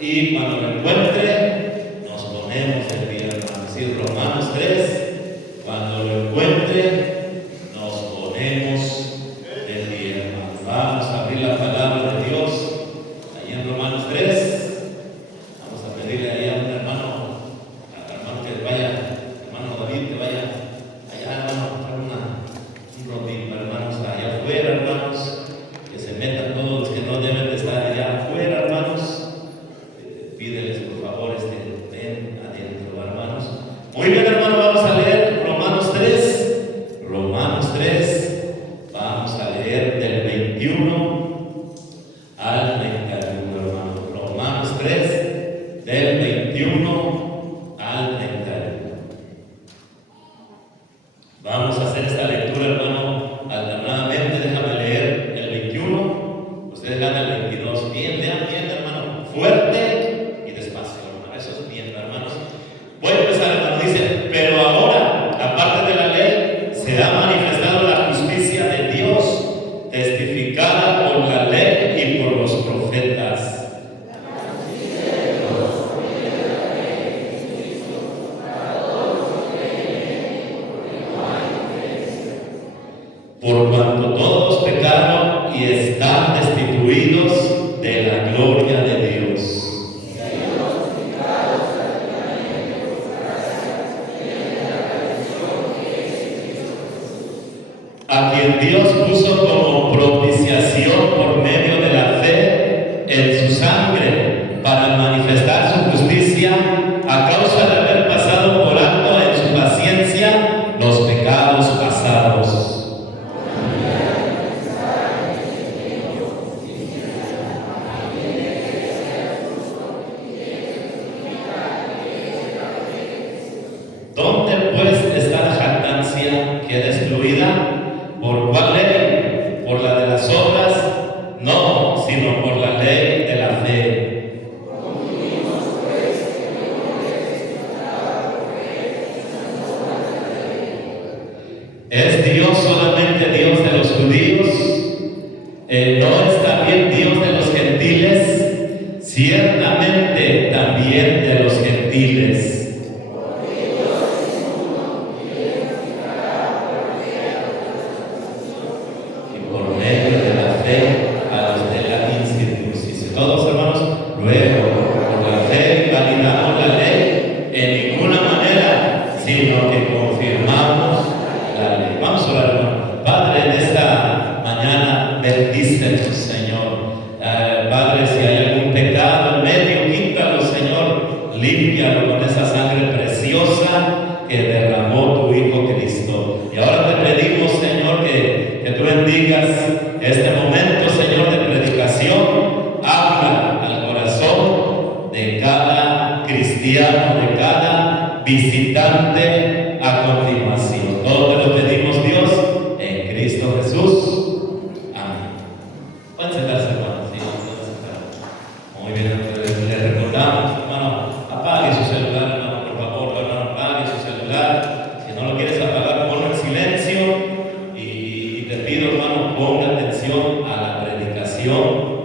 Y cuando lo encuentre, nos ponemos de pie, hermanos. Sí, Romanos 3, cuando lo encuentre, nos ponemos de pie, hermanos. Vamos a abrir la palabra de Dios ahí en Romanos 3. Vamos a pedirle ahí a un hermano, al hermano que vaya, hermano David, que vaya allá, hermano, a traer un rodillo, hermanos, allá afuera, hermanos, que se metan todos los que no deben de estar allá afuera, hermanos. Pídeles por favor, ven adentro, hermanos. Muy bien, hermano, vamos a leer Romanos 3. Romanos 3, vamos a leer del 21 al 31, hermano. Romanos 3, del 21 al 31. Vamos a hacer esta lectura, hermano, alternadamente. Déjame leer el 21, ustedes lean el 22. Bien, lean bien, hermano, fuerte y despacio, hermano. Eso es bien, hermanos. Voy a empezar, hermano. Dice: pero ahora, aparte de la ley, se ha manifestado la justicia de Dios, testificada por la ley y por los profetas. Por cuanto todos pecaron y están destituidos de la gloria de Dios. A quien Dios puso como propiciación por medio de la fe en su sangre, para manifestar su justicia a causa de haber pasado por alto en su paciencia los pecados pasados. ¿Dónde pues está la jactancia? ¿Queda excluida? ¿Por cuál ley? ¿Por la de las obras? No, sino por la ley de la fe. ¿Es Dios solamente Dios de los judíos? ¿No es también Dios de los gentiles? Ciertamente también de los gentiles. Todos, hermanos, luego, por la fe validamos la ley en ninguna manera, sino que confirmamos la ley. Vamos a orar, hermano. Padre, en esta mañana bendícenos, Señor. Padre, si hay algún pecado en medio, quítalo, Señor. Límpialo con esa sangre preciosa que derramó tu Hijo Cristo. Y ahora te pedimos, Señor, que tú bendigas este momento, Señor, de predicación. Habla al corazón de cada cristiano, de cada visitante a continuación. Todo te lo pedimos, Dios, en Cristo Jesús. Amén. Pueden sentarse, hermanos. Sí, pueden sentar. Muy bien, les recordamos, hermano, apague su celular, hermano, por favor, hermano, apague su celular. Si no lo quieres apagar, ponlo en silencio. Y te pido, hermano, ponga atención a la predicación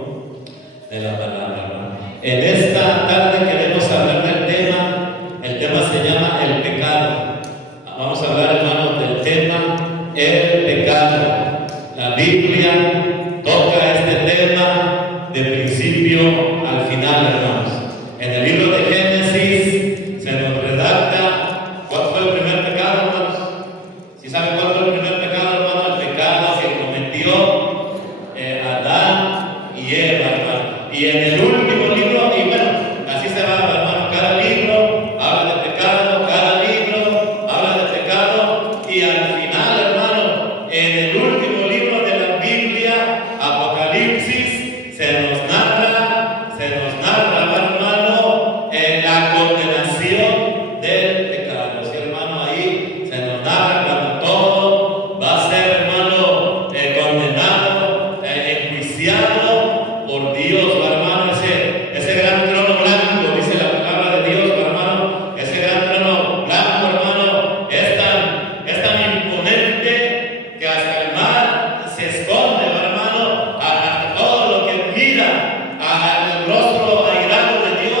de la palabra, hermano. En esta tarde queremos hablar del tema. El tema se llama el pecado. Vamos a hablar, hermano, del tema el pecado. La Biblia toca este tema de principio al final, hermanos. En el libro de Génesis se nos redacta cuál fue el primer pecado, hermanos. ¿Sí saben cuál fue el primer pecado, hermano? El pecado que cometió Adán y Eva, hermano. Y en el último libro, y bueno, así se va, hermano, cada libro habla de pecado, cada libro habla de pecado, y al final, hermano, en el último libro de la Biblia, Apocalipsis, se nos narra, hermano, la condenación del pecado. Sí, hermano, ahí se nos narra cuando todo va a ser, hermano, condenado, enjuiciado por Dios, hermano, ese gran trono blanco, dice la palabra de Dios, hermano, ese gran trono blanco, hermano, es tan imponente que hasta el mar se esconde, hermano, hasta todo lo que mira al rostro airado de Dios.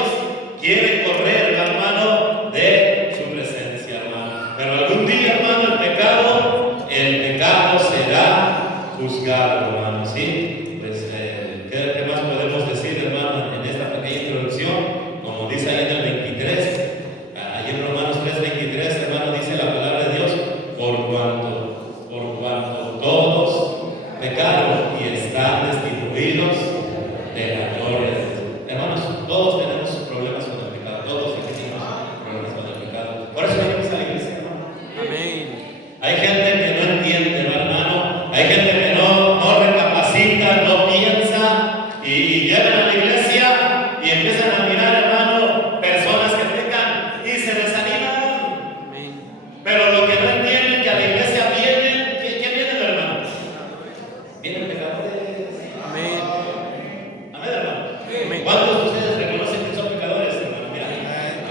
¿Cuántos de ustedes reconocen que son pecadores, hermano? Mira,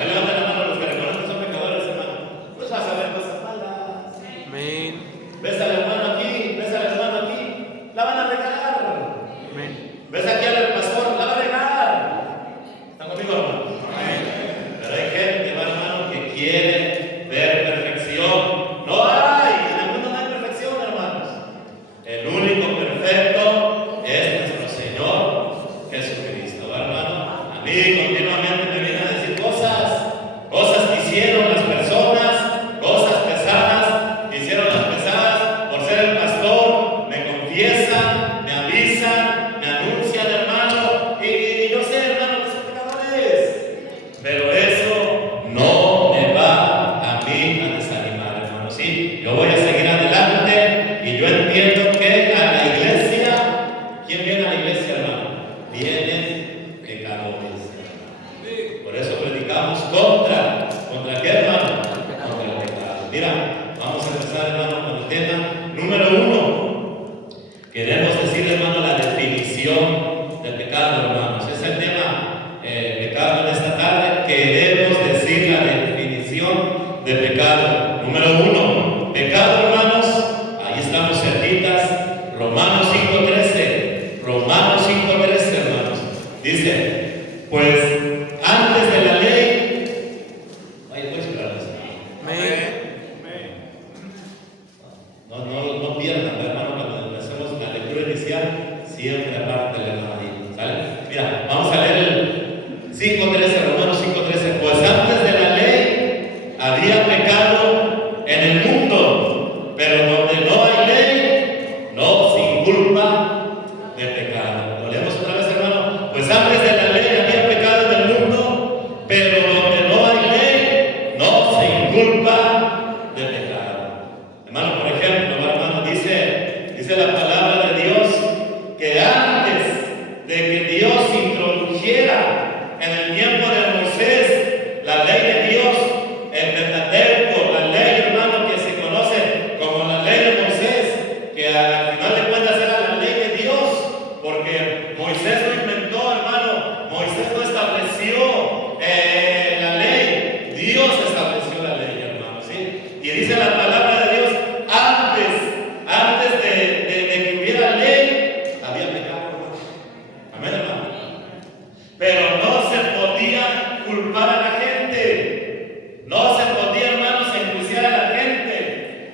levanten la mano los que reconocen que son pecadores, hermano. Pues vas a ver cosas malas. Amén. Ves al hermano aquí, ves al hermano aquí, la van a regar. Amén. Ves aquí al pastor, la va a regar. ¿Están conmigo, hermano? Pero hay gente, hermano, que quiere ver perfección. No hay, en el mundo no hay perfección, hermanos. El único perfecto es nuestro Señor Jesucristo, hermano. A mí continuamente me vienen a decir cosas que hicieron las personas, cosas pesadas que hicieron las pesadas por ser el pastor. Me confiesan, me avisan, me anuncian, hermano, y yo sé, hermano, que son pecadores. Pero eso no me va a mí a desanimar, hermano. Sí, yo voy a seguir adelante y yo entiendo que a la iglesia, ¿quién viene a la iglesia, hermano? Vienen pecadores. Por eso predicamos ¿contra qué, hermano? Contra el pecado. Mira, vamos a empezar, hermano, con el tema número 1. Queremos decir, hermano, la definición del pecado, hermanos. Es el tema pecado en esta tarde. Queremos decir la definición de pecado. Número 1, pecado, hermanos. Ahí estamos cerquitas. Romanos 5:13. Romanos 5:13, hermanos. Dice, pues antes de la ley. Ay, pues, esperarles. No pierdan, hermano, cuando empecemos la lectura inicial, siempre aparte de la hermanita, ¿sale? Mira, vamos a leer el 5:13, Romanos 5:13. Pues antes de la ley había pecado en el mundo, pero donde no hay ley, no sin culpa de pecado. Lo leemos otra vez, hermano. Pues antes de la ley había pecado en el mundo, pero donde no hay ley, no sin culpa de pecado. Hermano, por ejemplo, hermano, dice la palabra de Dios que antes de que Dios introdujera en el tiempo de Moisés la ley de Dios, el Pentateuco, la ley, hermano, que se conoce como la ley de Moisés, que al final de cuentas era la ley de Dios, porque Moisés no inventó, hermano, Moisés no estableció la ley, Dios estableció la ley, hermano, ¿sí? Y dice la palabra de Dios, antes de que hubiera ley, había pecado, hermano. Amén, hermano. Pero no se podía culpar a la gente, no se podía, hermanos, enjuiciar a la gente,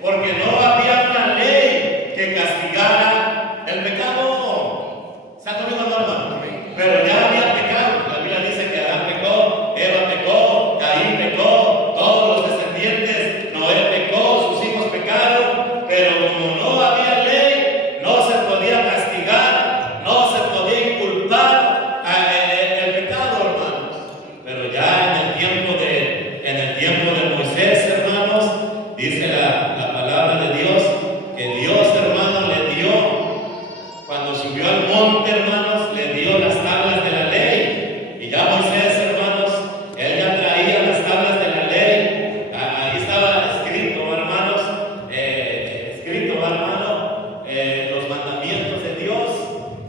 porque no había una ley que castigara el pecado. ¿Está conmigo, hermano? Pero ya había pecado. La Biblia dice que Adán pecó, Eva pecó, Caín pecó, todos los descendientes, Noé pecó, sus hijos pecaron, pero como no había ley, no se podía castigar, no se podía inculpar el pecado, hermanos. Pero ya en el tiempo de Moisés, hermanos, dice la palabra de Dios que Dios, hermano, le dio, cuando subió al monte, hermanos, le dio las tablas de la ley. Y ya Moisés, hermanos, él ya traía las tablas de la ley. Ahí estaba escrito, hermanos, los mandamientos de Dios.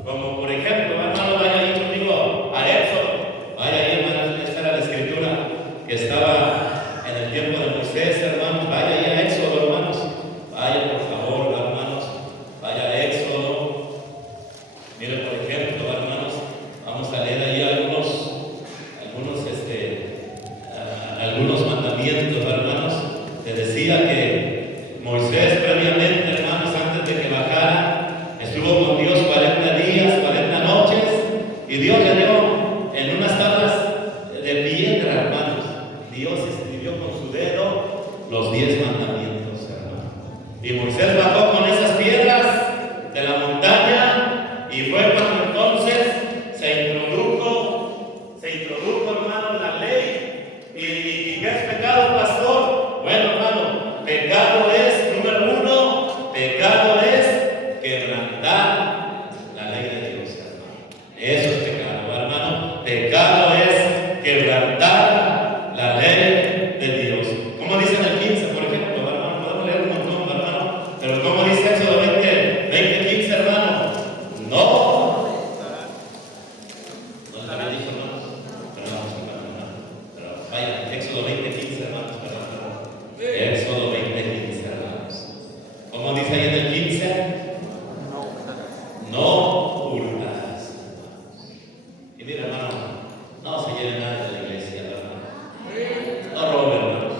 Como por ejemplo, hermano, vaya ahí conmigo a Éxodo. Vaya ahí, hermanos, esta era la escritura que estaba en el tiempo de Moisés, hermanos. Vaya ahí a Éxodo, hermanos. Vaya, por favor, hermanos. Vaya a Éxodo. Mire, por ejemplo, hermanos, vamos a leer ahí algunos mandamientos, hermanos. Te decía que Moisés previamente, hermanos, antes de que bajara, estuvo con Dios 40 días, 40 noches, y Dios le dio en unas tablas de piedra, hermanos. Dios escribió con su dedo los 10 mandamientos, hermanos. Y Moisés bajó con esas piedras de la montaña, y fue cuando entonces se introdujo, hermano, la ley. ¿Y qué es pecado, pastor? Bueno, hermano, pecado es, número 1, pecado es quebrantar la ley de Dios, hermano. Eso es pecado, hermano. Pecado es quebrantar la ley de Dios. ¿Cómo dice en el 15, por ejemplo, hermano? Podemos leer un montón, hermano. Pero ¿cómo dice Éxodo 20:15, hermano? No le dijo Éxodo 20:15, hermanos, perdón. Éxodo 20:15, hermanos. ¿Cómo dice ahí en el 15? No hurtarás. No hurtarás. Y mira, hermano, no se lleve nada de la iglesia, hermano. No robe, hermano.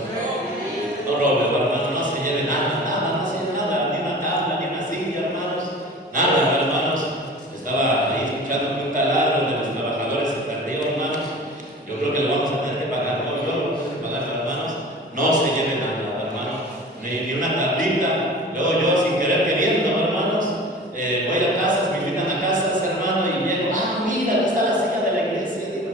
No robe, hermano. No se lleve nada, no se lleve nada. Ni una tabla, ni una silla, hermanos. Nada, hermanos. Estaba ahí escuchando un taladro de los trabajadores se perdió, hermanos. Yo creo que lo vamos a tener que pagar, no yo lo vamos a pagar, hermanos. No se lleve nada, hermano. Ni una tablita. Luego yo, sin querer queriendo, hermanos, voy a casas, me invitan a casas, hermano, y llego, mira, aquí está la silla de la iglesia. Digo,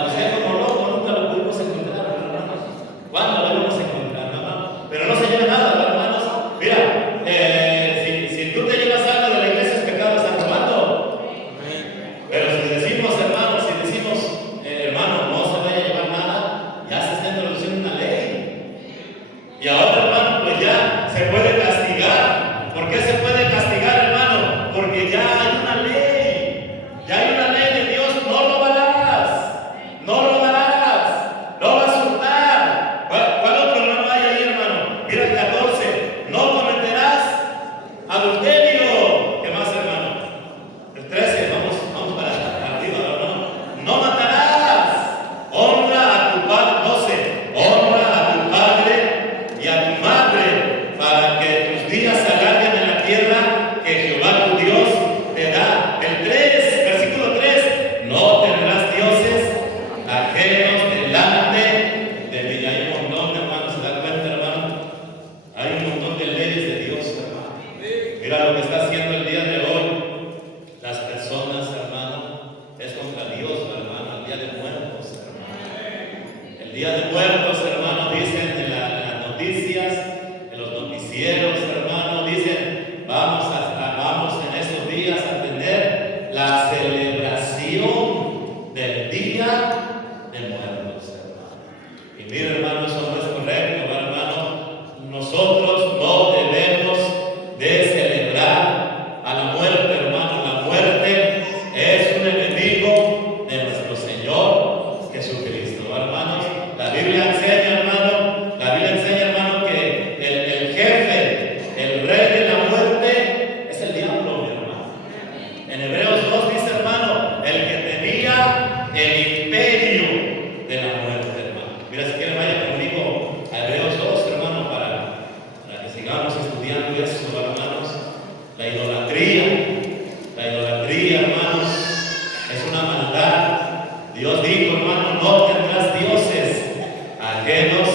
pues como loco, nunca lo pudimos encontrar, hermano. ¿Cuándo lo vamos a encontrar, hermano? Pero no se lleve nada, hermanos. Mira, si tú te llevas algo de la iglesia es pecado, estás robando. Pero si decimos, hermanos, hermano, no se vaya a llevar nada, ya se está introduciendo una ley. Y ahora, hermano, pues ya se puede castigar. ¿Por qué se puede castigar, hermano? Porque ya hay una ley. Ya hay una ley de Dios. No robarás. No robarás. No vas a hurtar. ¿Cuál otro hermano hay ahí, hermano? Mira el 14. No cometerás adulterio. ¿Qué más, hermano? El 13. Vamos para arriba, hermano. No matarás. Honra a tu padre. 12. Honra a tu padre y a tu madre, para que tus días se alarguen en la tierra que Jehová tu Dios te da. El 3, versículo 3, no tendrás dioses ajenos delante de mí. Hay un montón de hermanos, ¿se da cuenta, hermano? Hay un montón de leyes de Dios, hermano. Mira lo que está haciendo el día de hoy las personas, hermano, es contra Dios, hermano, el día de muertos, hermano. El día de muertos, hermano, dicen en las noticias, en los noticieros, hermano, dicen, vamos en esos días a tener la celebración del día de muertos, hermano. Y mire, hermano, eso no es correcto, hermano. Nosotros no debemos de celebrar a la muerte, hermano. La muerte es un enemigo de nuestro Señor Jesucristo, hermanos. La Biblia enseña, hermano, que el jefe, el rey de la muerte es el diablo, mi hermano. En Hebreos 2 dice, hermano, el que tenía el imperio de la muerte, hermano. Mira, si quieren vaya conmigo a Hebreos 2, hermano, para que sigamos estudiando eso, hermanos. La idolatría, hermanos, es una maldad. Dios dijo, hermano, no tendrás dioses ajenos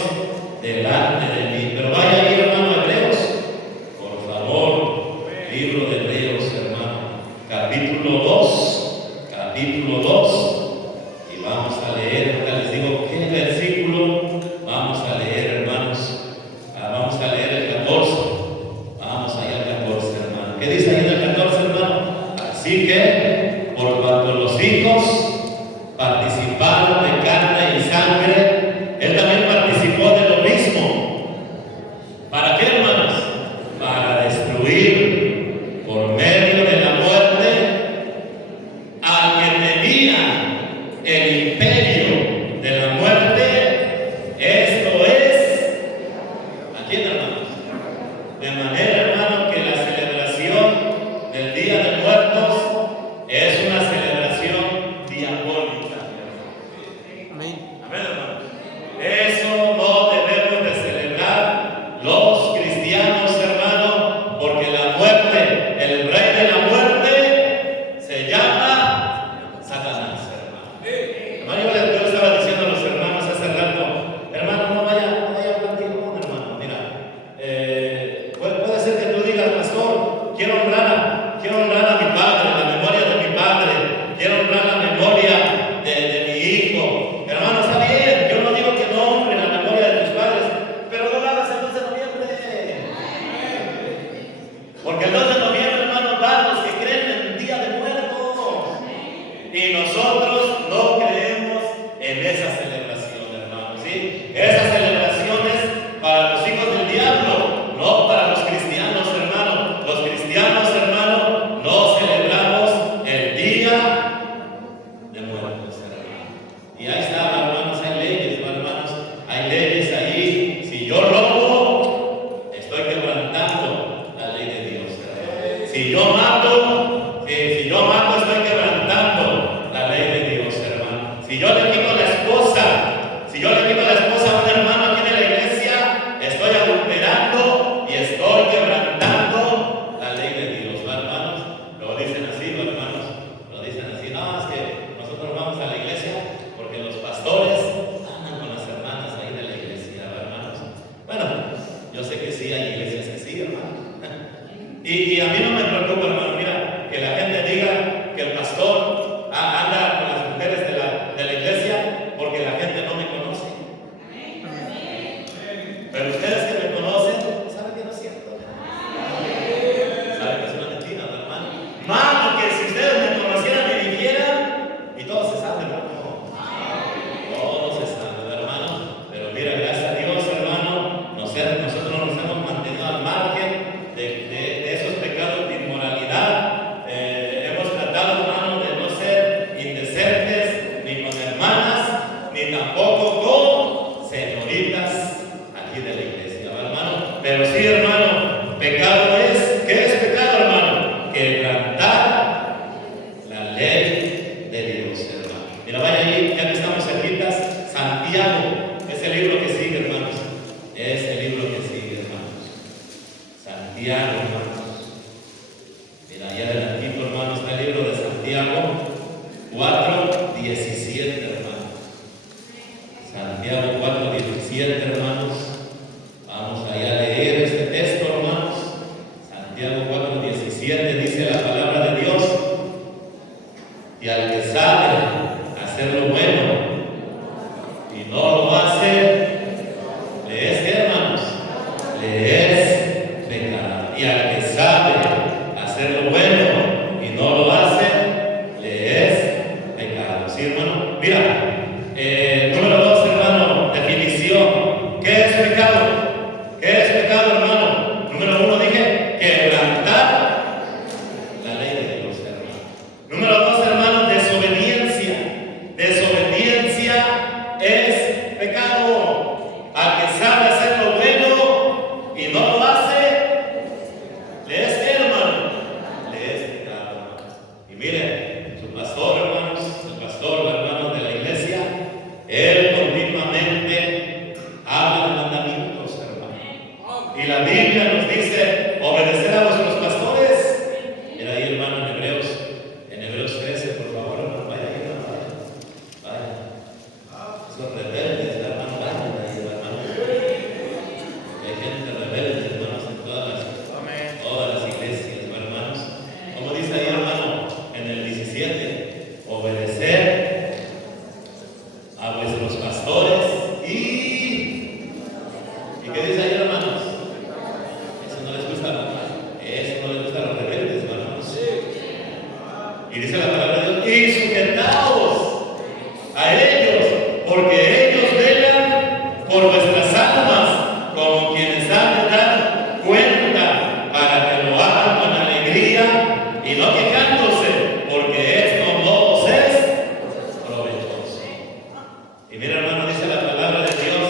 delante de mí. Pero vaya ahí, hermano, a Hebreos, por favor, libro de Hebreos, hermano, capítulo 2, y vamos a leer, ahorita les digo qué versículo vamos a leer, hermanos. Vamos a leer el 14, vamos allá al 14, hermano. ¿Qué dice ahí en el 14, hermano? Así que, por cuanto los hijos participaron de carne y sangre, él también participó de lo mismo. ¿Para qué, hermanos? Para destruir por medio de la muerte al que tenía el imperio de la muerte, esto es, ¿a quién, hermanos? De manera, hermano, que la celebración del Día de Muertos mato, si yo mato, estoy quebrantando la ley de Dios, hermano. Si yo le quito la esposa a un hermano aquí de la iglesia, estoy adulterando y estoy quebrantando la ley de Dios, ¿no, hermanos? Lo dicen así, ¿no, hermanos? Lo dicen así. No, es que nosotros vamos a la iglesia porque los pastores andan con las hermanas ahí de la iglesia, ¿no, hermanos? Bueno, yo sé que sí, hay iglesias que sí, hermano. Y a mí no me preocupa, hermano, mira, que la gente diga que el pastor anda con las mujeres de la iglesia porque la gente no me conoce. Pero ustedes que me conocen, saben que no es cierto. Saben que es una mentira, ¿no, hermano? Mano, que si ustedes me conocieran y dijeran, y todo se sabe, hermano. Todo se sabe, hermano. Pero mira, gracias a Dios, hermano, nosotros nos hemos mantenido al margen de esos pecados de inmoralidad. Hemos tratado, hermano, de no ser indecentes ni con hermanas, ni tampoco con señoritas aquí de la iglesia, ¿no, hermano? Pero sí, hermano, pecado es, ¿qué es pecado, hermano? Quebrantar la ley de Dios, hermano. Mira, vaya ahí, ya que estamos cerquitas, Santiago, es el libro que sigue, hermanos. Es el libro que sigue, hermanos. Santiago, hermanos. Mira, allá adelantito, hermanos, está el libro de Santiago 4:17, hermanos. Santiago 4:17, hermanos. Vamos allá a leer este texto, hermanos. Santiago 4:17 dice la palabra de Dios. Y al que sabe hacer lo bueno y no lo hace, le es, ¿qué, hermanos? Le es pecado. Y al que sabe hacer lo bueno y no lo hace, le es pecado. ¿Sí, hermano? Mira, número 2, hermano, definición. ¿Qué es pecado? ¿Qué es pecado, hermano? Número 1 dije, quebrantar la ley de Dios, hermano. Número 2, hermano, desobediencia. Desobediencia es pecado. Al que sabe hacer lo bueno y no lo hace, le es, ¿qué, hermano? Le es pecado, hermano. Y miren, su pastor, hermanos, el pastor, hermano de la iglesia, él continuamente habla de mandamientos, hermano. Y la Biblia nos dice obedecer a vuestros pastores. Mira ahí, hermano, en Hebreos 13, por favor, hermano, vaya ahí, hermano, vaya. Esos rebeldes, hermano, vayan ahí, hermano. Hay gente rebelde, hermanos, en todas las iglesias, hermanos. Como dice ahí, hermano, en el 17, obedecer a vuestros pastores y ¿qué dice ahí, hermanos? Eso no les gusta a los rebeldes, hermanos. Y dice la palabra de Dios, y sujetaos a ellos, porque ellos velan por vuestras almas, como quienes han de dar cuenta, para que lo hagan con alegría y no quejándose, porque esto no os es provechoso. Y mira, hermano, dice la palabra de Dios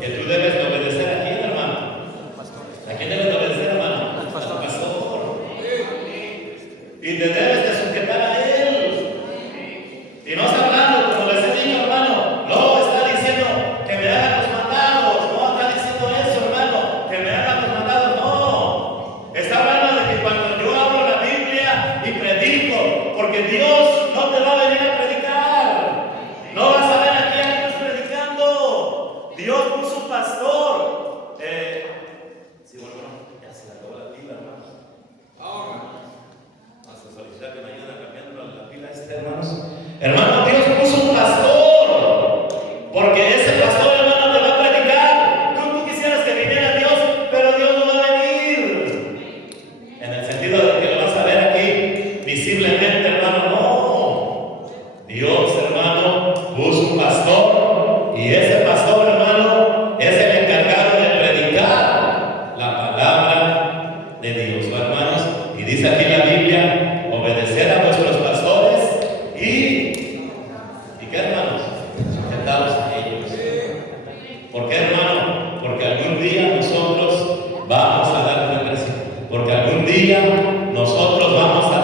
que tú debes de obedecer a quién, hermano. ¿A quién debes de obedecer, hermano? Al pastor. Y te debes de sujetar a él. Y no está hablando, como les he dicho, hermano, no está diciendo que me hagan los mandados, no está diciendo eso, hermano, que me hagan los mandados, no. Está hablando de que cuando yo abro la Biblia y predico, porque Dios no te va a venir a predicar, no vas a ver aquí a alguien predicando. Dios puso un pastor. Sí, bueno, ya se le acabó la pila, hermanos. Vamos a solicitar que me ayuden cambiando la pila hermanos. Hermano, Dios puso un pastor, porque ese pastor, hermano, te va a predicar. Tú quisieras que viniera Dios, pero Dios no va a venir. En el sentido de que lo vas a ver aquí visiblemente, hermano, no. Dios, hermano, puso un pastor, y ese pastor, hermano, es el encargado de predicar la palabra de Dios, ¿no, hermanos? Y dice aquí la Biblia, obedecer a vuestros pastores y ¿qué, hermanos? Sujetados a ellos. ¿Por qué, hermano? Porque algún día nosotros vamos a dar cuenta, porque algún día nosotros vamos a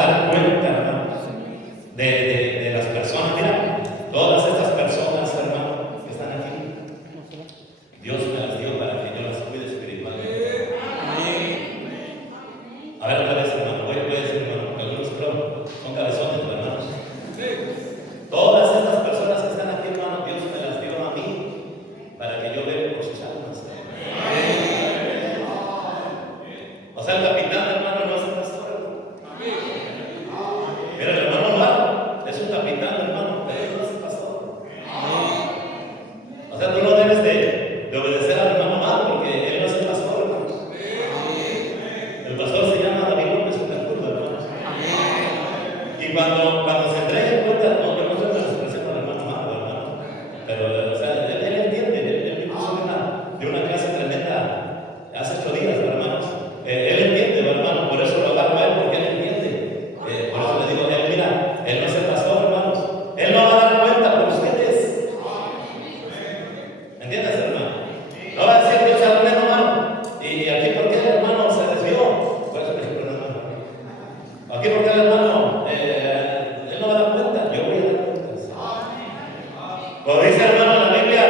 son cabezones, hermanos. Todas estas personas que están aquí, hermano, Dios me las dio a mí para que yo vea por sus almas. O sea, el capitán, hermano, no es el pastor. Mira, el hermano Omar es un capitán, hermano, pero él no es el pastor. O sea, tú no debes de obedecer al hermano Omar porque él no es el pastor, hermano. El pastor se llama David López Ucalcudo, hermano. Y cuando se entregue en cuenta, no, yo no soy la expresión del hermano Omar, hermano. Pero, o sea, él entiende, él incluso de una clase tremenda hace 8 días, hermanos. Él entiende, hermano, por eso lo agarro a él, porque él entiende. Por eso le digo, él mira, él no es el pastor, hermanos. Él no va a dar cuenta por ustedes. ¿Entiendes, hermano? No va a decir Dios al pleno, hermano. Y aquí, ¿por qué el hermano se desvió? Por eso me dijo, hermano. Aquí, ¿por qué el hermano? Él no va a dar cuenta, yo voy a dar cuentas. Como dice, hermano, en la Biblia,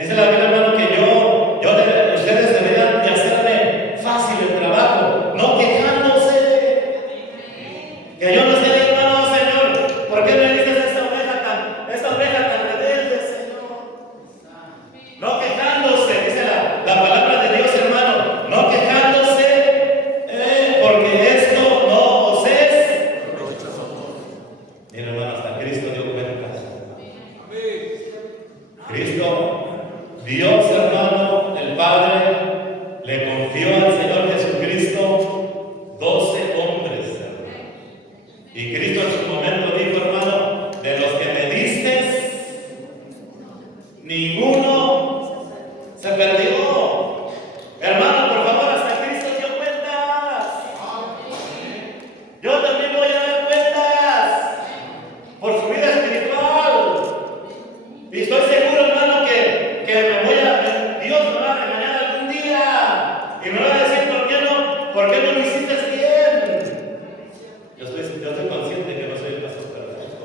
dice la Biblia, hermano, que ustedes deberían de hacerme fácil el trabajo, no quejándose. Que yo no sé, hermano, Señor, ¿por qué me dices esta oveja tan rebelde, Señor? No quejándose, dice la palabra de Dios, hermano, no quejándose, porque esto no os es. Mira, hermano, hasta Cristo dio cuentas. Cristo, Dios, hermano, el Padre, le confió al Señor Jesucristo 12 hombres, hermano. Y Cristo en su momento dijo, hermano, de los que me diste, ninguno se perdió. Hermano, por favor, hasta Cristo dio cuentas. Yo también voy a dar cuentas por su vida espiritual. Y estoy seguro, hermano, que Dios me va a regañar algún día. Y me va a decir, ¿por qué no lo hiciste bien? Yo estoy consciente que no soy el pastor perfecto.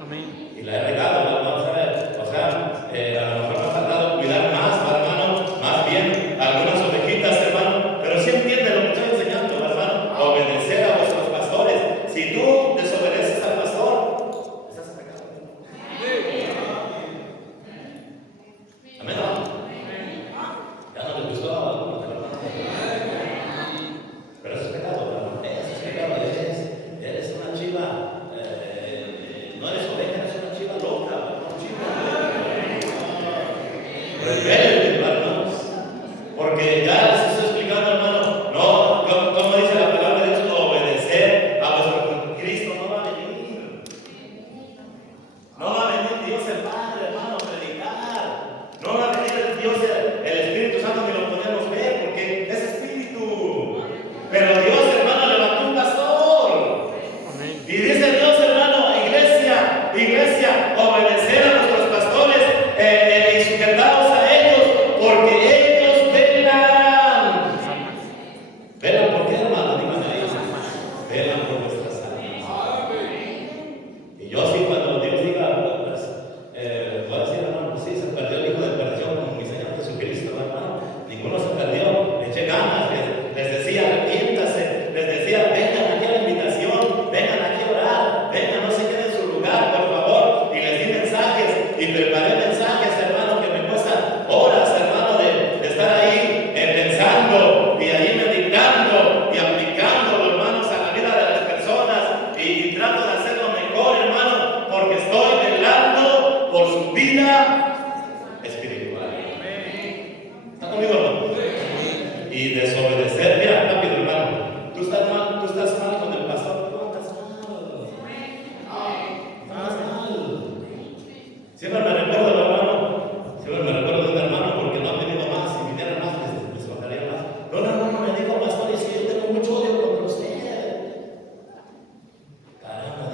Amén. Y la he regado, hermano, ¿sabes? O sea, a lo mejor me ha faltado cuidar más, hermano, más bien algunas ovejitas, hermano. Pero sí entiende lo que estoy enseñando, hermano. Obedecer a vuestros pastores. Si tú desobedeces al pastor, estás en pecado. Amén. Ya no le gustó a algunos, hermano. Pero eso es pecado, hermano. Eso es pecado. Eres una chiva. No eres oveja, eres una chiva loca, una chiva rebelde, hermanos. Porque ya les estoy explicando, hermano. No, como dice la palabra de Dios, obedecer a vuestro Cristo no va a venir. No va a venir Dios el Padre, hermano, a predicar. No va a venir Dios el Espíritu Santo que lo podemos ver, porque es Espíritu. Pero Dios, hermano, levantó un pastor. Y dice Dios, hermano, iglesia, obedecer a nuestros pastores y sujetados a ellos, porque ellos velan. ¿Velan por qué, hermano? Díganme ahí. Velan por nuestras almas. Y yo sí, cuando Dios diga, pues, voy a decir, hermano, pues sí, se perdió el hijo de perdición con mi Señor Jesucristo, hermano. Ninguno se perdió, le eché ganas, les decía, arrepiéntase, les decía, vengan aquí a la invitación, vengan aquí a orar, vengan, no se queden en su lugar, por favor. Y les di mensajes y preparé mensajes, hermano, que me cuestan horas, hermano, de estar ahí pensando y ahí meditando y aplicándolo, hermanos, a la vida de las personas. Y trato de hacerlo mejor, hermano, porque estoy velando por su vida espiritual. ¿Está conmigo, hermano? Y desobedecer, mira, rápido, hermano. Tú estás mal con el pastor. No, estás mal. Siempre me recuerdo, hermano. Siempre me recuerdo de un hermano porque no ha venido más. Si viniera más, les bajaría más. No, me dijo, pastor, es que yo tengo mucho odio contra usted. Caramba,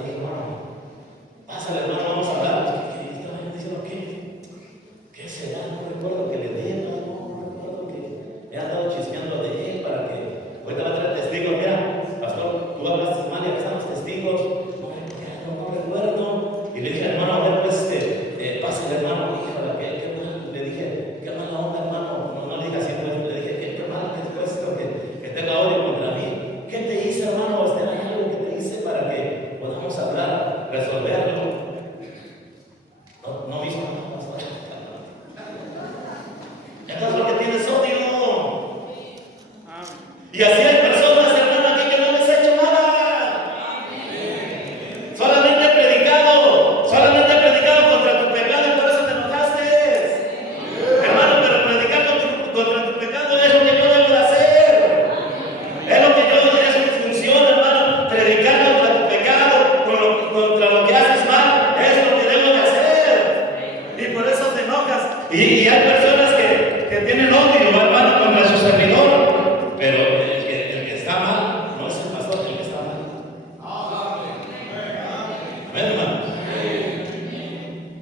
Amén, hermanos.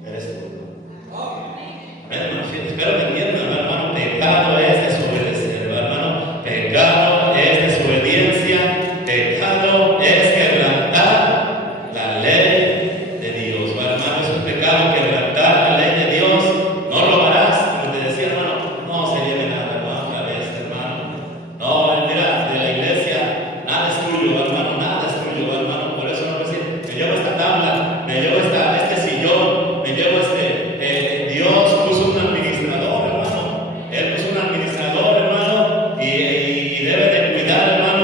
Eres tú. Amén, hermanos. Sí, espero que entiendan, hermano. Pecado es desobedecer, hermano. Pecado es desobediencia. Pecado es quebrantar la ley de Dios. Hermano, es un pecado quebrantar la ley de Dios. No robarás, como te decía, hermano. No se lleve nada, hermano, otra vez, hermano. No, mira, de la iglesia, nada es tuyo, hermano, nada es tuyo, hermano. Por eso no puedo decir, me llevo esta tabla, me llevo este sillón, me llevo Dios puso un administrador, hermano. Él puso un administrador, hermano, y debe de cuidar, hermano,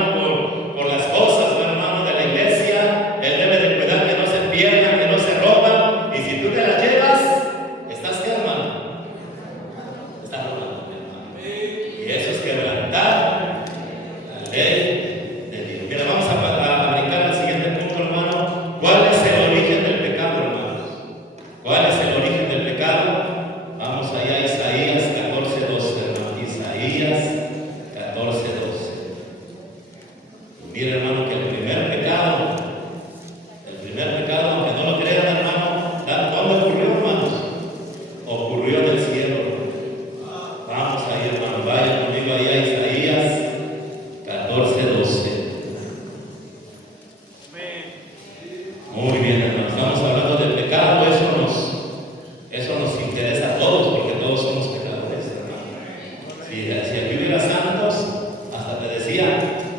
por las cosas, hermano, de la iglesia. Él debe de cuidar que no se pierdan, que no se roban. Y si tú te las llevas, ¿estás qué, hermano? Estás robando, hermano. Y eso es quebrantar la ley de Dios. Mira, vamos a brincar al siguiente punto, hermano. ¿Cuál es el origen del pecado, hermanos? ¿Cuál es el origen del pecado? Vamos allá a Isaías 14:12, hermano. Isaías 14:12. Mira, hermano, que el primer pecado, aunque no lo crean, hermano, ¿dónde ocurrió, hermanos? Ocurrió en el cielo. Vamos ahí, hermano, vaya conmigo ahí a Isaías 14:12. Muy bien, hermano, estamos hablando del pecado. Eso nos interesa a todos, porque todos somos pecadores, hermano. Si aquí hubiera santos, hasta te decía,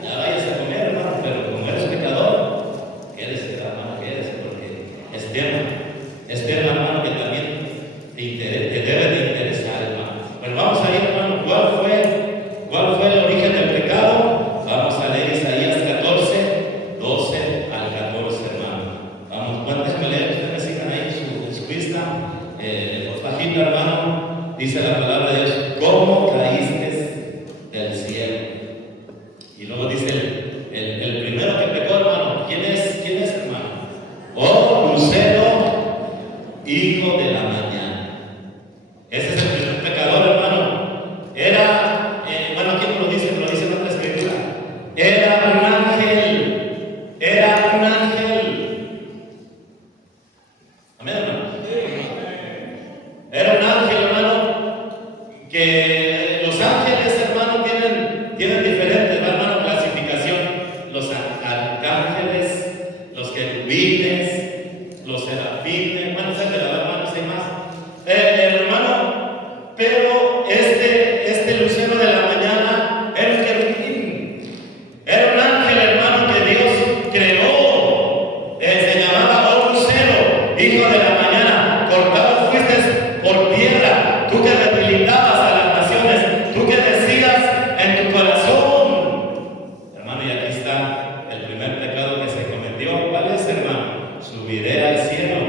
ya vayas a comer, hermano, pero como eres pecador, quédese, hermano, quédese, porque es tema, hermano, que también te debe de interesar, hermano. Bueno, vamos a ir, hermano, ¿cuál fue el origen del pecado? Vamos a leer Isaías 14:12 al 14, hermano. Vamos, bueno, déjame leer, ustedes me sigan ahí en su vista, bajito, hermano. Dice la palabra de Dios: ¿cómo caíste del cielo? Y luego dice el primero que pecó, hermano. ¿Quién es, hermano? Oh, lucero, hijo de la mañana. Ese es el primer pecador, hermano. Era, bueno, aquí lo dice en otra escritura. Era un ángel. Amén, hermano. Era un ángel, hermano, que los ángeles, hermano, tienen diferentes, hermano, clasificación. Los arcángeles, los querubines, los serafines, bueno, hermanos, hay más. Hermano, pero este lucero de la mañana era un querubín. Era un ángel, hermano, que Dios creó. Se llamaba Oh Lucero, hijo de la mañana. Cortado fuiste por tierra, tú que debilitabas a las naciones, tú que decías en tu corazón. Hermano, y aquí está el primer pecado que se cometió. ¿Cuál es, hermano? Subiré al cielo.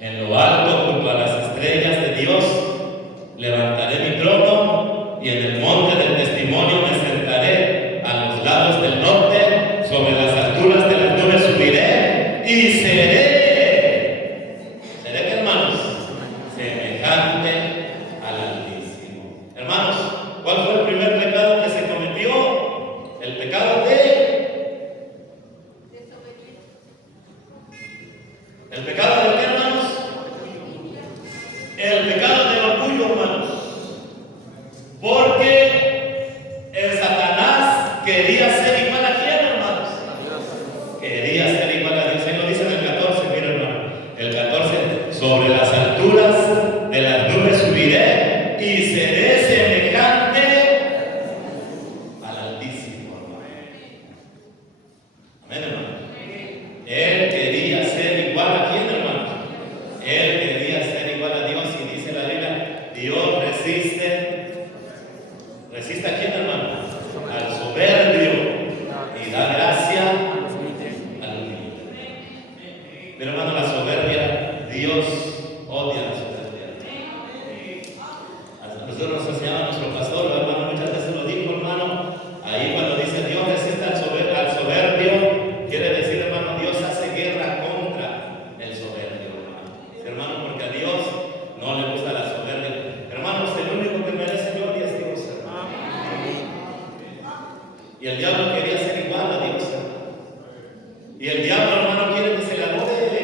En lo alto, junto a las estrellas de Dios, levantaré mi trono, y en el monte del testimonio me sentaré a los lados del norte, sobre las alturas de las nubes subiré, y seré, ¿qué, hermanos? Semejante al Altísimo. Hermanos, ¿cuál fue el primer pecado que se cometió? El pecado de ¿el pecado de qué, hermanos? El pecado del orgullo, hermanos. Porque el Satanás quería ser igual a quién, hermanos. Quería ser igual a Dios. Ahí lo dice en el 14, mira, hermano. El 14, sobre las alturas de las nubes subiré y seré semejante al Altísimo, hermano. Amén, hermano. Él quería ser igual a quién, hermano. Él quería ser igual a Dios, y dice la Biblia, Dios resiste a quién, hermano, al soberbio, y da gracia al humilde. Pero, hermano, la soberbia, Dios odia la soberbia. A nosotros nos enseñaba nuestro pastor, hermano, muchas veces lo dijo, hermano, ahí cuando dice Dios resiste al soberbio, quiere decir, hermano, Dios hace guerra contra el soberbio, hermano, porque a Dios no le gusta la soberbia. Hermanos, el único que merece gloria es Dios, hermano. Y el diablo quería ser igual a Dios, hermano. Y el diablo, hermano, quiere que se le adore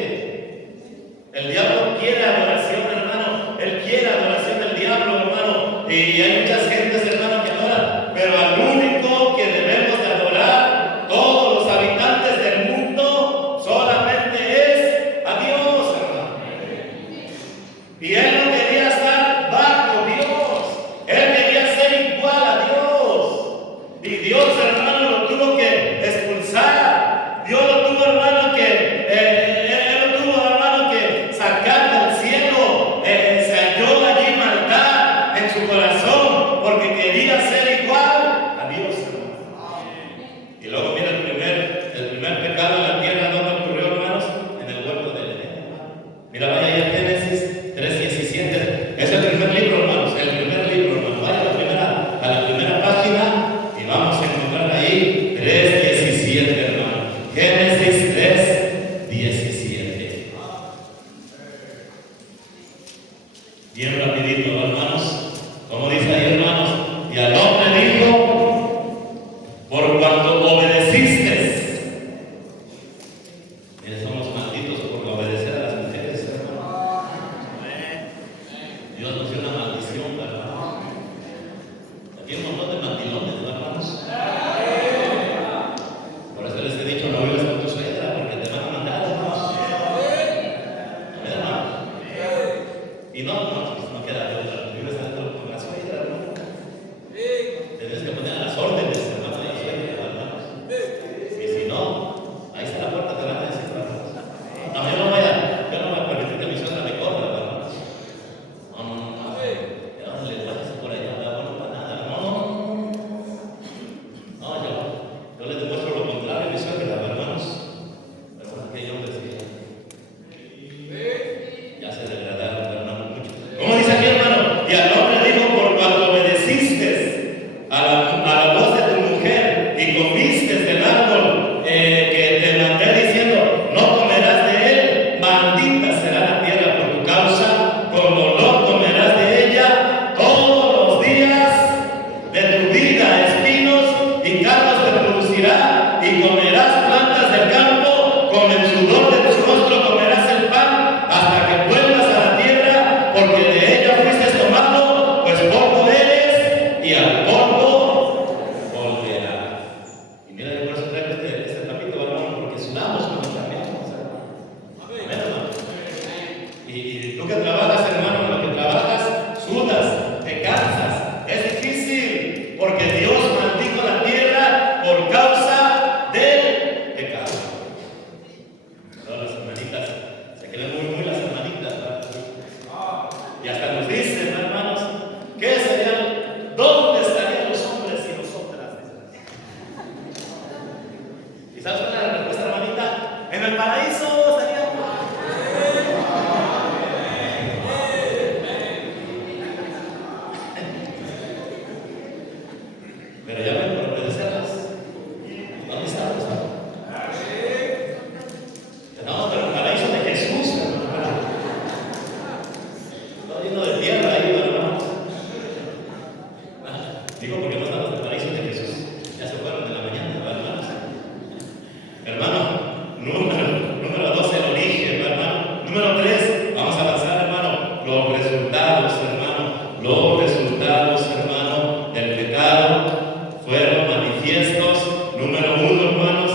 Número 2, el origen, hermano. Número 3, vamos a avanzar, hermano. Los resultados, hermano. Los resultados, hermano, del pecado fueron manifiestos. Número 1, hermanos,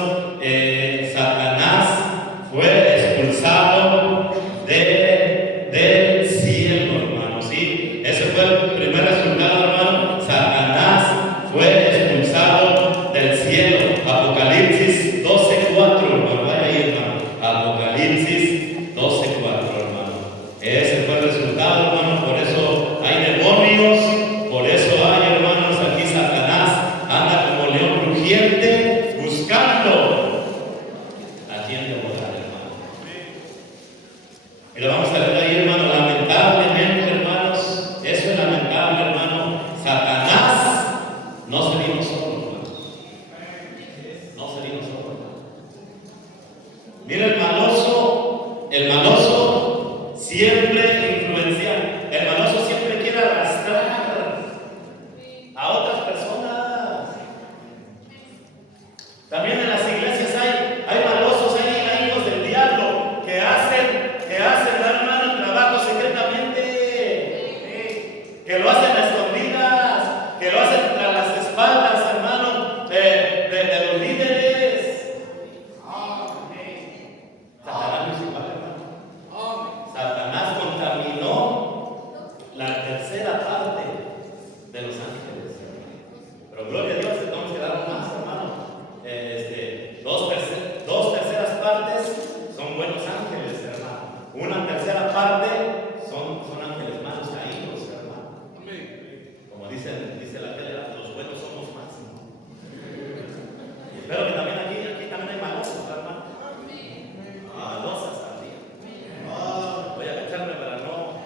Satanás fue expulsado del cielo, hermano. ¿Sí? Ese fue el primer resultado, hermano. Satanás fue expulsado del cielo. Apocalipsis 12:4, hermano. Vaya ahí, hermano. Apocalipsis 12:4, hermano. Ese fue el resultado, hermano. Por eso hay demonios. Por eso hay, hermanos, aquí Satanás anda como león rugiente buscando a quien devorar, hermano. Y lo vamos a ver ahí, hermano. Lamentablemente, hermanos, eso es lamentable, hermano. Satanás no se vino solo, hermano. No se vino solo, hermano. Mira, el maloso siempre influencia. El maloso siempre quiere arrastrar a otras personas. También en las iglesias hay malosos, hay hijos del diablo que hacen, hermano, el trabajo secretamente, que lo hacen a escondidas, que lo hacen tras las espaldas, hermano, de los líderes. Satanás es igual, hermano. Satanás contaminó la tercera parte de los ángeles. Pero gloria a Dios, tenemos que dar más, hermano. Dos terceras partes son buenos ángeles, hermano. Una tercera parte son ángeles malos caídos, hermano. Como dice la tele, los buenos somos más, ¿no? Y espero que también aquí también hay malosos, hermano. Malosas también. Voy a echarme para no.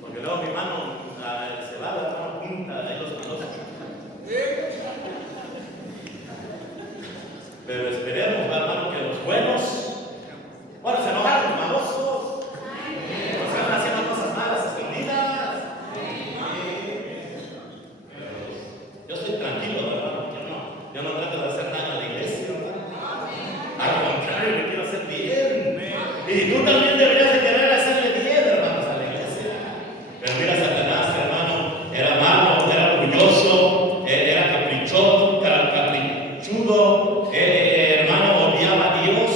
Porque luego mi mano se va, hermano, punta de los malosos. Pero esperemos, hermano, que los buenos, bueno, se enojan los malosos, se van haciendo cosas malas escondidas. Yo estoy tranquilo, hermano. Yo no trato de hacer daño a la iglesia, hermano. Al contrario, yo quiero hacer bien. Y tú también deberías de querer hacerle bien, hermanos, a la iglesia. Pero mira, Satanás, hermano, era malo, era orgulloso, era caprichoso, caprichudo, hermano, odiaba a Dios,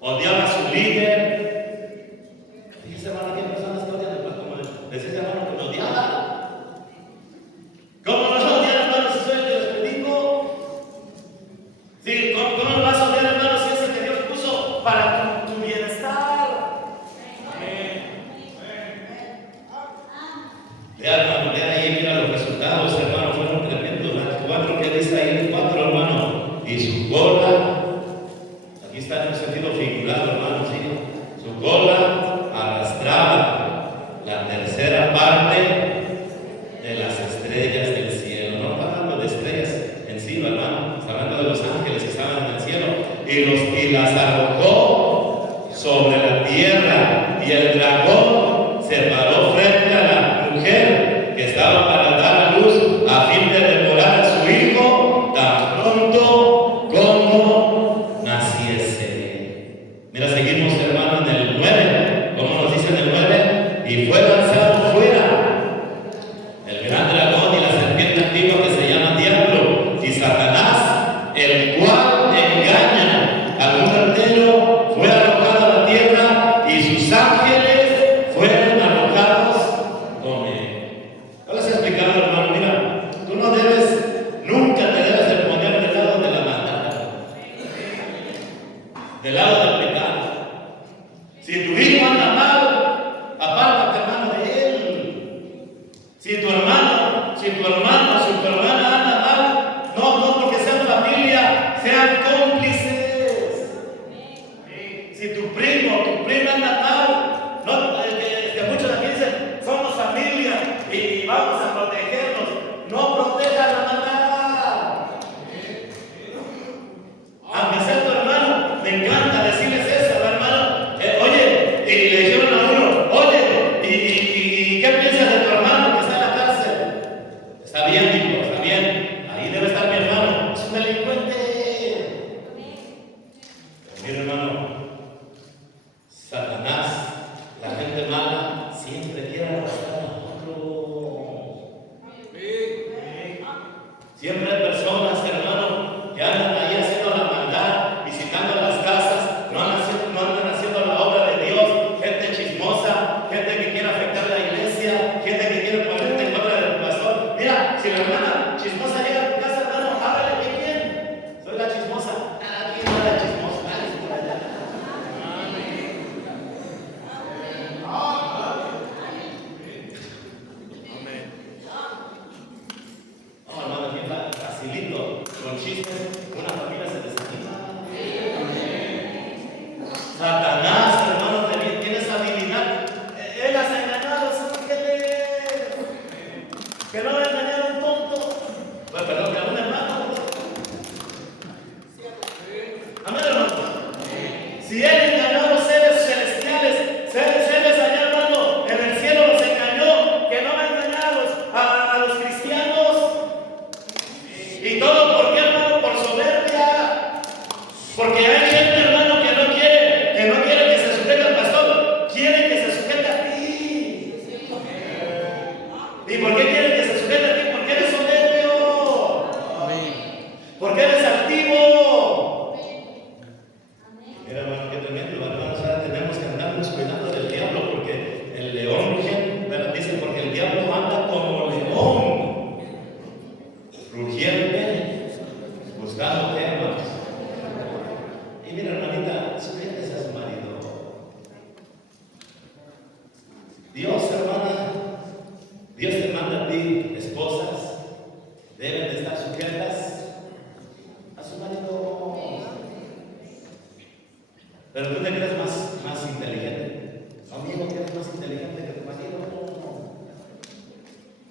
odiaba a su líder. Fíjese, hermano, que hay personas que odian al pastor, como decía, hermano, que lo odiaba. ¿Cómo vas a odiar, hermano, si soy el que les predico? Sí, ¿cómo lo vas a odiar, hermano, si es el que Dios puso para tu bienestar? Lea, hermano, lea ahí, mira los resultados, hermano, fueron tremendos. 4, ¿qué dice ahí? 4, hermano. Y su cola, aquí está en un sentido figurado, hermano, ¿sí? Su cola arrastraba la tercera parte de las estrellas del cielo. No está hablando de estrellas en sí, hermano, está hablando de los ángeles que estaban en el cielo. Y las arrojó sobre la tierra, y el dragón se paró frente a la mujer que estaba para dar a luz, a fin de devorar a su hijo tan pronto como naciese. Mira, seguimos, hermano, en el 9. ¿Cómo nos dice en el 9? Y fue lanzado fuera el gran dragón y la serpiente antigua que se llama Diablo y Satanás, el cual engaña al mundo entero, fue arrojado a la tierra y sus ángeles fueron arrojados con él. ¿Cuál les he explicado, hermano? Mira, tú no debes, nunca te debes de poner del lado de la maldad, del lado del pecado. Si tu hijo anda mal, apártate, hermano, de él. Si tu hermano, si tu hermana anda mal, no porque sean familia, sean cómplices. Si tu prima anda mal, no, que muchos aquí dicen, somos familia y vamos a protegernos. No protejas la maldad. Aunque sea tu hermano, me encanta decirles eso, hermano. Oye, y le dijeron a uno, oye, ¿y qué piensas de tu hermano que está en la cárcel? Está bien, hijo, está bien. Ahí debe estar mi hermano. Es un chismes, una familia se desanima. Satanás, hermano, tiene esa habilidad. Él las ha engañado, ¿sabes qué? Que no va a engañar a un tonto. Bueno, perdón, que a un hermano. Amén, hermano. Si él engañó a los seres celestiales, seres allá, hermano, en el cielo los engañó, que no va a engañar a los cristianos. Y todo por qué, hermano, por soberbia. Porque hay gente, hermano, que no quiere que se sujete al pastor, quiere que se sujete a ti. ¿Y por qué quiere que se sujete a ti? Porque eres soberbio. Porque eres altivo. Mira, hermano, qué tremendo, hermanos. Ahora tenemos que andarnos cuidando del diablo, porque el león rugiente, ¿verdad? Dice, porque el diablo anda como león, rugiente, buscando qué, hermanos. Y mira, hermanita, sujétese a su marido. Dios, hermana, Dios te manda a ti, esposas, deben de estar sujetas a su marido. Pero tú te crees más inteligente. No digo que eres más inteligente que tu marido.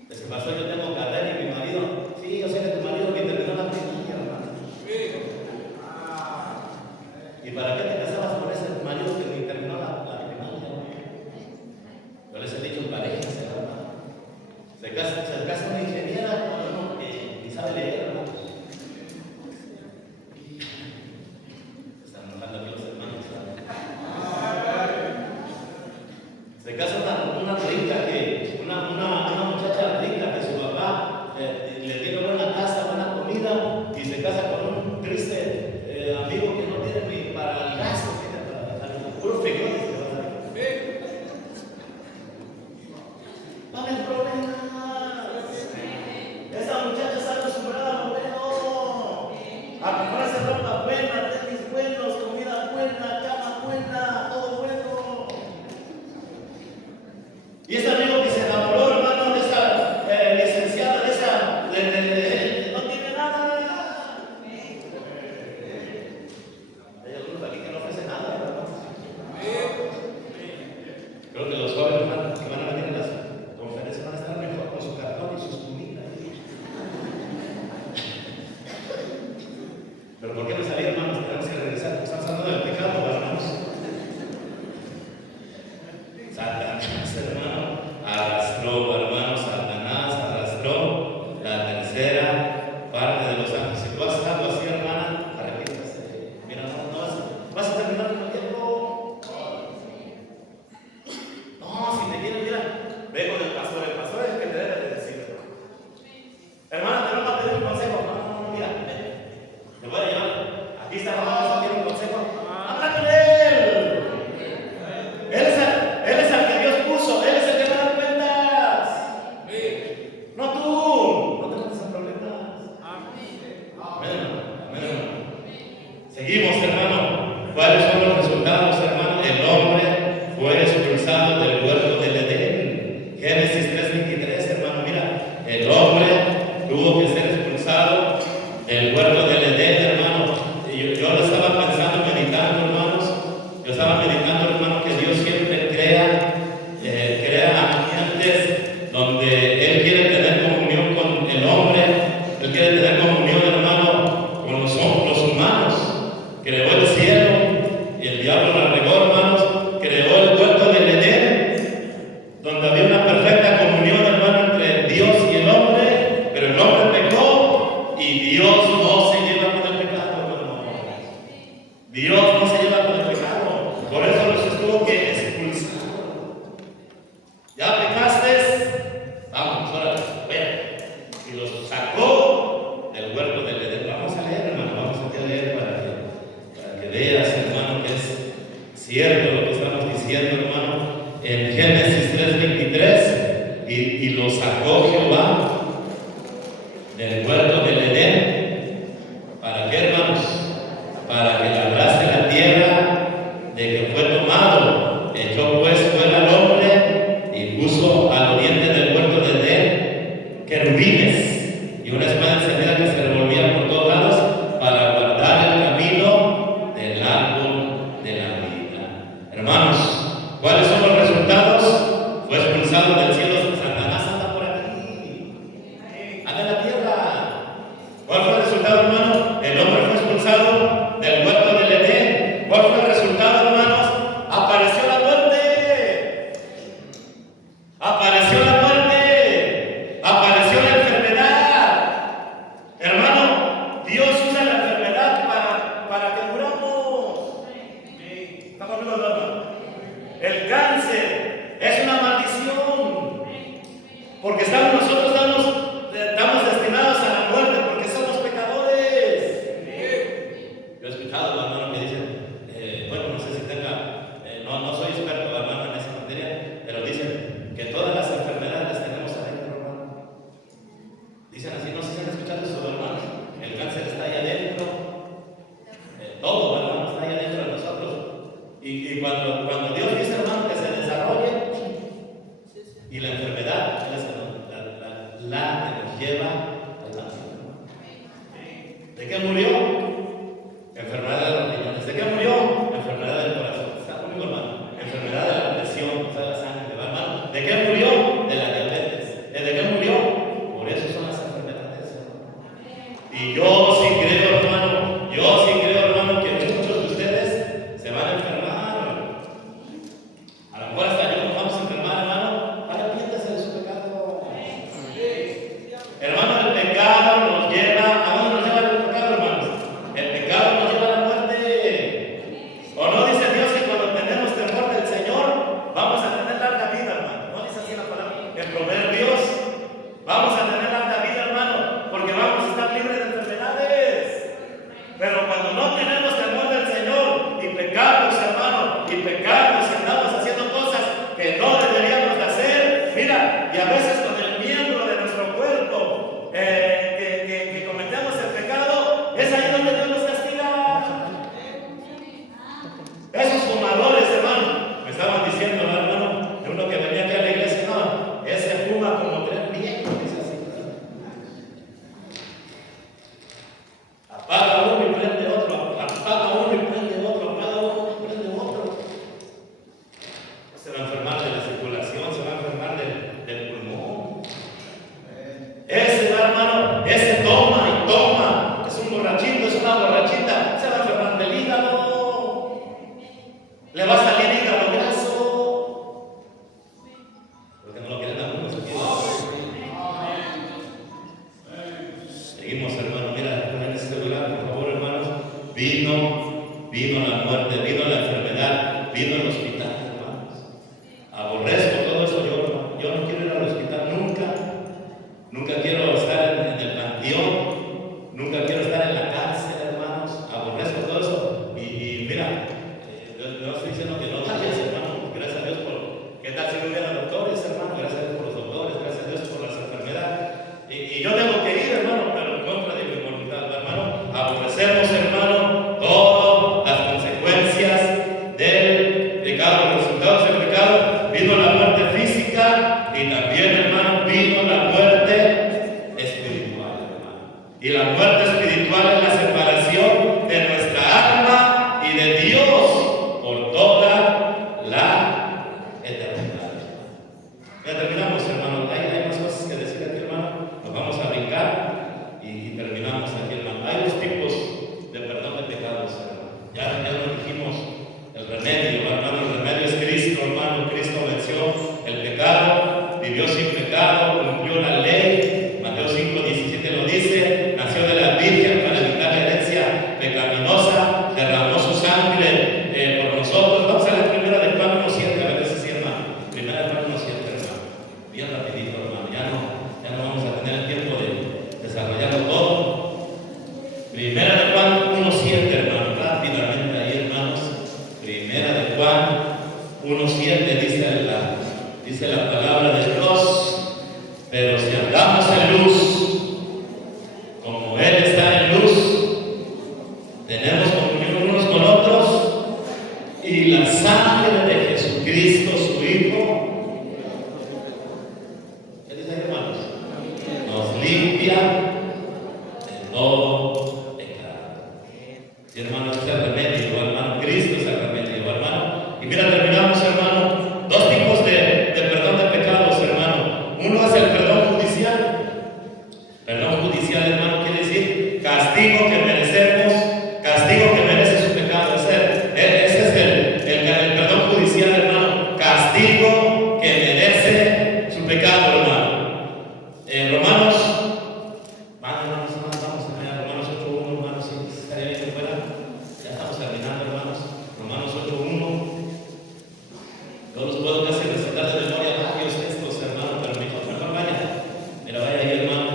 Desde que pasó, yo tengo carrera y mi marido. Sí, yo sé que tu marido que terminó la primaria, hermano. ¿Y para qué te casabas con ese marido que ni terminó la primaria? Yo les he dicho parejas, hermano. Se casa una ingeniera con uno que ni sabe leer, hermano. Se están enojando aquí los hermanos. Se casa una rica una muchacha rica que su papá le tiene buena casa, buena comida, y se casa con un triste amigo que no tiene ni para el gasto, para puro frijoles. Va a haber problemas. Esa muchacha está acostumbrada a lo bueno, a comprarse ropa buena, tenis buenos, comida buena, cama buena, todo bueno. Y ese amigo que se enamoró, hermano, de esa licenciada, de esa, no tiene nada. Hay algunos aquí que no ofrecen nada, ¿verdad? Creo que los jóvenes que van a venir a las conferencias van a estar mejor con su cartón y sus comidas. Pero ¿por qué no salir, hermanos? Tenemos que regresar, porque estamos hablando del pecado, hermanos. Satanás, hermano, arrastró la tercera parte de los ángeles. Si tú haces algo así, hermana, arrepiéntase. Mira, no vas a terminar con el tiempo. No, si te quieres, mira, ve con el pastor es el que te debe de decir. Hermana, te vamos a pedir un consejo. No, mira, te voy a llamar. Aquí está, vamos a pedir un consejo. Habla con él. Él es el que Dios puso, Él es el que me da cuentas. No tú, no te metas en problemas. Amén, amén. Seguimos, hermano. ¿Cuáles son los resultados, hermano? El hombre fue expulsado del huerto del Edén. Génesis 3:23, hermano. Mira, el hombre tuvo que ser expulsado del huerto del Edén, hermano. Yo lo estaba pensando, meditando, hermanos. Yo estaba meditando, hermano, que Dios siempre crea ambientes donde Él quiere tener comunión con el hombre. Él quiere tener comunión, hermano, con los humanos. Creó el cielo y el diablo la regó, hermanos. Creó el huerto del Edén, donde había una perfecta comunión, hermano, entre Dios y el hombre. Pero el hombre pecó y Dios no se lleva con el pecado, hermano. Dios no se lleva con el pecado. Por eso los tuvo que expulsar. Ya pecaste, vamos, ahora, ve. Y los sacó del huerto del Edén. Vamos a leer, hermano, vamos a leer para que veas, hermano, que es cierto lo que estamos diciendo, hermano. En Génesis 3:23, y lo sacó Jehová del huerto del Edén. ¿Para qué, hermanos? Para que labrase la tierra de que fue tomado. Echó pues fuera al hombre y puso al oriente del huerto de Edén querubines y una espada encendida que se revolvía por todos lados vino la muerte, vino la enfermedad, vino el hospital, hermanos. Aborrezco todo eso yo no quiero ir al hospital nunca quiero estar en el panteón, nunca quiero estar en la cárcel, hermanos. Aborrezco todo eso. Y mira, no estoy diciendo que no vayas, hermano. Gracias a Dios por, ¿qué tal si no hubiera doctores, hermano? Gracias a Dios por los doctores, gracias a Dios por las enfermedades. Y yo tengo que ir, hermano, pero en contra de mi voluntad, hermano. Aborrecemos, hermano, todas las consecuencias del pecado, los resultados del pecado. Vino la muerte física y también, hermano, vino la muerte espiritual, hermano. Y la muerte espiritual es la separación de nuestra alma y de Dios por toda la eternidad. Ya terminamos, hermano. Hay más cosas que decir aquí, hermano. Nos vamos a brincar y terminamos aquí, hermano. Hay dos tipos de perdón de pecados, hermano. Ya lo dijimos, el remedio, hermano. El remedio es Cristo, hermano. Cristo venció el pecado, vivió sin pecado, cumplió la ley. Mateo 5:17 lo dice. Nació de la Virgen para evitar la herencia pecaminosa, derramó su sangre por nosotros. Vamos a la primera de Juan 1:7, a ver si sí, hermano. Primera de Juan 1:7, hermano. Bien rapidito, hermano. Ya no vamos a tener el tiempo de desarrollarlo todo. Primera de Juan 1:7, hermano. Rápidamente ahí, hermanos. Primera de Juan 1:7 dice la palabra de Dios. Pero si andamos en luz, como Él está en luz, tenemos comunión unos con otros, y la sangre de Jesucristo, su Hijo, ¿qué dice, hermanos? Nos limpia de todo pecado. Y, hermano, es el remedio, hermano. Cristo es el remedio, hermano. Y mira, terminamos, hermano. Dos tipos de perdón de pecados, hermano. Uno es el perdón judicial. Perdón judicial, hermano, quiere decir castigo que merecemos, castigo que merece su pecado. Ese es el perdón judicial, hermano. Castigo que merece su pecado, hermano. Romanos, vamos a mirar Romanos 8:1, hermanos, si estaría bien que fuera. Ya estamos terminando, hermanos. Romanos 8:1. No los puedo casi recitar de memoria varios textos, hermano, pero mejor vaya. Mira, vaya ahí, hermano.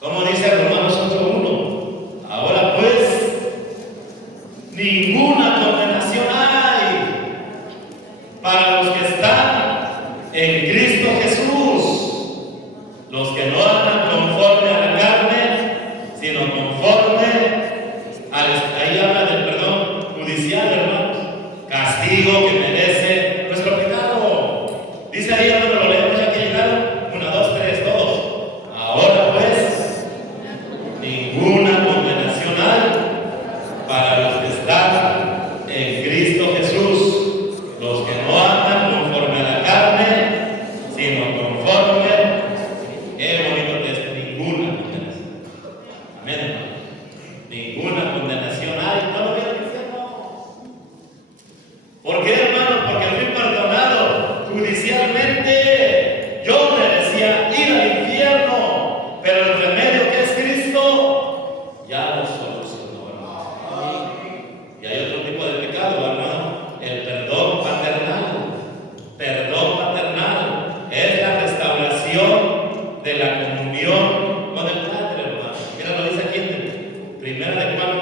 ¿Cómo dice Romanos 8:1? Ahora pues, ninguna condenación hay para los que están en Cristo Jesús, los que no andan conforme a la carne, sino conforme ahí habla del perdón judicial, hermanos. Castigo que merece nuestro pecado. Dice ahí, hermano, lo leemos ya que llegaron. 1, 2, 3, 2. Ahora pues, ninguna condenación hay para los que están en Cristo Jesús, los que no andan conforme a la carne, sino conforme. Qué bonito texto. Ninguna condenación. Amén, hermano. Ninguna condenación hay. ¿No lo vieron? ¿Por qué, hermano? Porque fui perdonado judicialmente. Yo merecía ir al infierno, pero el remedio que es Cristo ya lo solucionó, hermano. Y hay otro tipo de pecado, hermano. El perdón paternal. Perdón paternal es la restauración de la comunión con el Padre, hermano. Mira, lo dice aquí en Primera de Juan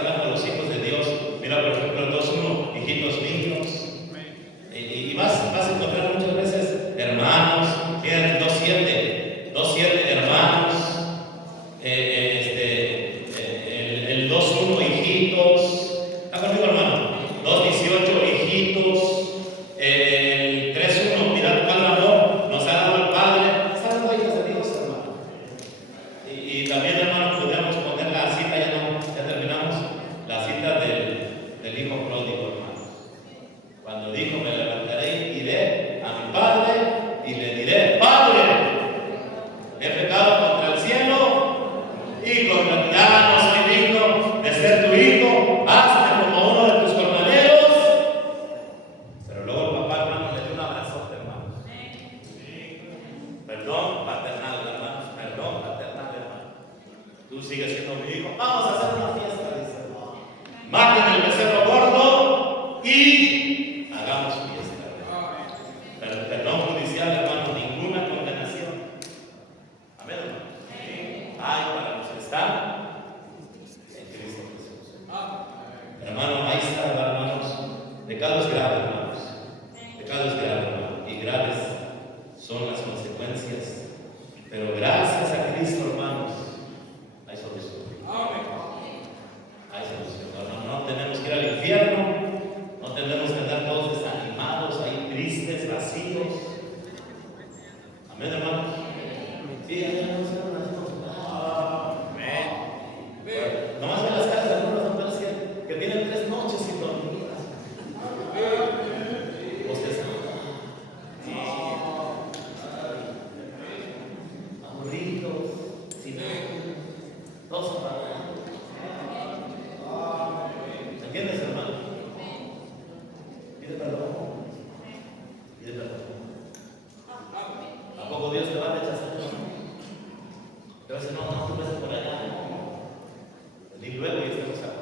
hablando a los hijos de Dios. Mira, por ejemplo, el 2:1, hijitos míos. Y vas a encontrar muchas veces hermanos. Mira, el 2:7, hermanos. El 2:1, hijitos. ¿Está conmigo, hermano? 2:18, hijitos. El 3:1, mirad cuál amor nos ha dado el Padre. Está dando hijos de Dios, hermano. Y también, hermano, podemos poner la cita, ya terminamos, la cita del hijo pródigo, hermano. Cuando dijo, me levantaré y iré a mi padre y le diré, Padre, he pecado contra el cielo y contra ti, ya no soy digno de ser tu hijo, hazme como uno de tus jornaleros. Pero luego el papá, hermano, le dio un abrazote, hermano. Perdón paternal, hermano, perdón paternal, hermano. Tú sigues siendo mi hijo, vamos a hacer una fiesta, dice. Maten el becerro gordo y hagamos fiesta. Pero perdón judicial, hermano, ninguna condenación. Amén, hermano. Ay, para los que están en Cristo Jesús. Hermano, ahí está, hermanos. Pecado es grave, hermanos. Pecado es grave, hermano. Y graves son las consecuencias. Pero gracias a Cristo, hermanos, hay solución. Hay solución. No tenemos que ir al infierno. No tenemos que andar todos desanimados, ahí tristes, vacíos. Amén, hermano. Sí, hermanos, amén. Nomás ven las caras de algunos hermanos que tienen 3 noches sin dormir. Aburridos, sin todos apagados. ¿Entiendes, hermano? Pide perdón. Pide perdón. ¿A poco Dios te va a rechazar? Te va a decir, no, tú puedes por allá. Y luego ya estamos acá.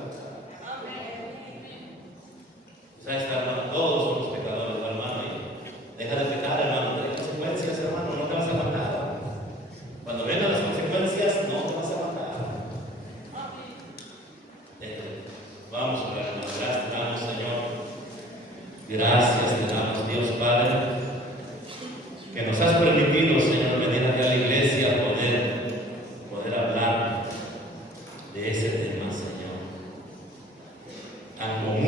Pues ahí está, hermano. Todos somos pecadores, hermano. Y deja de pecar, hermano. No hay consecuencias, hermano. No te vas a matar. Cuando vengan las consecuencias, no te vas a matar. Vamos a orar, hermano. Gracias, te damos, Señor. Gracias, te damos, Dios Padre, que nos has permitido, Señor, venir aquí a la iglesia, poder hablar de ese tema, Señor, tan común.